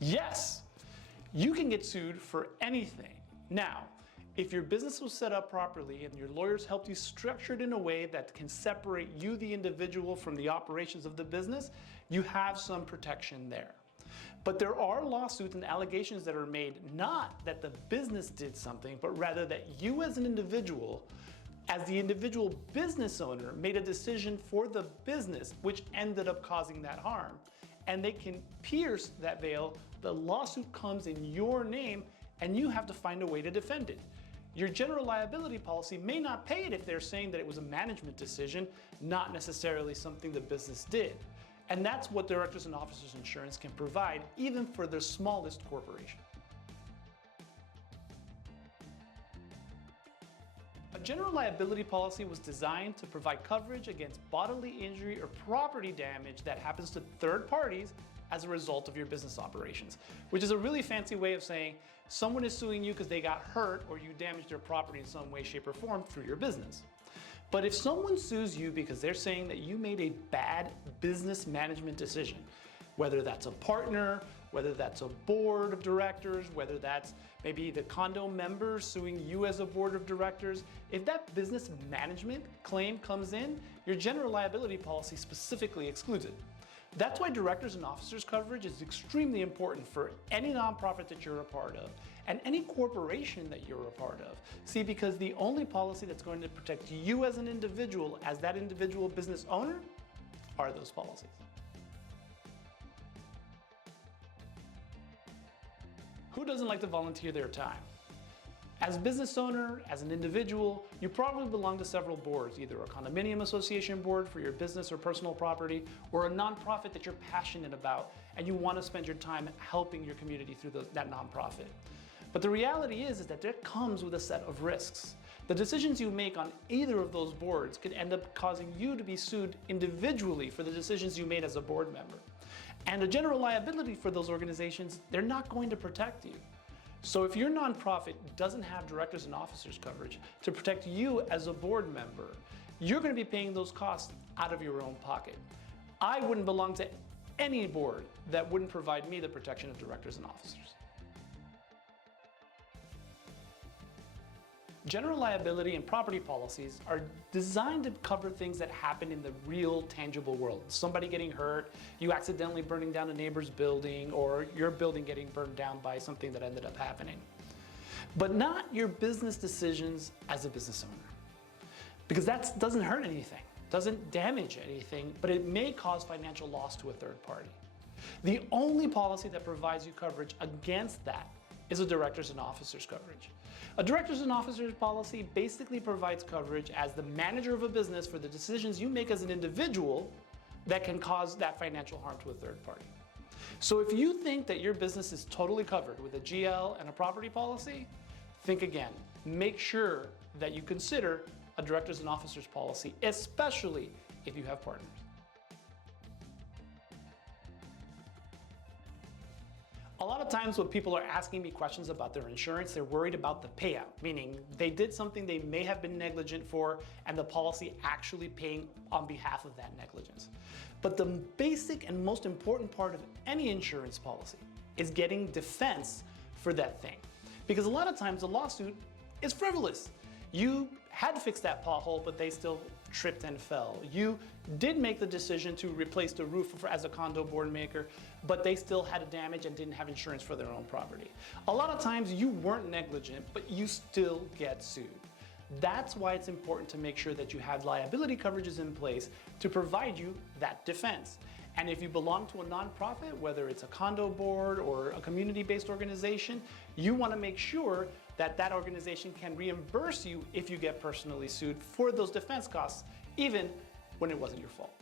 Yes, you can get sued for anything. Now, if your business was set up properly and your lawyers helped you structure it in a way that can separate you, the individual, from the operations of the business, you have some protection there. But there are lawsuits and allegations that are made not that the business did something, but rather that you as an individual, as the individual business owner, made a decision for the business which ended up causing that harm. And they can pierce that veil. The lawsuit comes in your name and you have to find a way to defend it. Your general liability policy may not pay it if they're saying that it was a management decision, not necessarily something the business did. And that's what directors and officers insurance can provide, even for the smallest corporation. A general liability policy was designed to provide coverage against bodily injury or property damage that happens to third parties as a result of your business operations, which is a really fancy way of saying someone is suing you because they got hurt or you damaged their property in some way, shape, or form through your business. But if someone sues you because they're saying that you made a bad business management decision, whether that's a partner, whether that's a board of directors, whether that's maybe the condo member suing you as a board of directors, if that business management claim comes in, your general liability policy specifically excludes it. That's why directors and officers coverage is extremely important for any nonprofit that you're a part of and any corporation that you're a part of. See, because the only policy that's going to protect you as an individual, as that individual business owner, are those policies. Who doesn't like to volunteer their time? As a business owner, as an individual, you probably belong to several boards, either a condominium association board for your business or personal property, or a nonprofit that you're passionate about and you want to spend your time helping your community through that nonprofit. But the reality is that that comes with a set of risks. The decisions you make on either of those boards could end up causing you to be sued individually for the decisions you made as a board member. And the general liability for those organizations, they're not going to protect you. So if your nonprofit doesn't have directors and officers coverage to protect you as a board member, you're going to be paying those costs out of your own pocket. I wouldn't belong to any board that wouldn't provide me the protection of directors and officers. General liability and property policies are designed to cover things that happen in the real, tangible world. Somebody getting hurt, you accidentally burning down a neighbor's building, or your building getting burned down by something that ended up happening. But not your business decisions as a business owner. Because that doesn't hurt anything, doesn't damage anything, but it may cause financial loss to a third party. The only policy that provides you coverage against that is a directors and officers coverage. A directors and officers policy basically provides coverage as the manager of a business for the decisions you make as an individual that can cause that financial harm to a third party. So if you think that your business is totally covered with a GL and a property policy, think again. Make sure that you consider a directors and officers policy, especially if you have partners. A lot of times when people are asking me questions about their insurance, they're worried about the payout, meaning they did something they may have been negligent for and the policy actually paying on behalf of that negligence. But the basic and most important part of any insurance policy is getting defense for that thing. Because a lot of times the lawsuit is frivolous. You had to fix that pothole, but they still tripped and fell. You did make the decision to replace the roof as a condo board maker, but they still had a damage and didn't have insurance for their own property. A lot of times you weren't negligent, but you still get sued. That's why it's important to make sure that you have liability coverages in place to provide you that defense. And if you belong to a nonprofit, whether it's a condo board or a community-based organization, you want to make sure that that organization can reimburse you if you get personally sued for those defense costs, even when it wasn't your fault.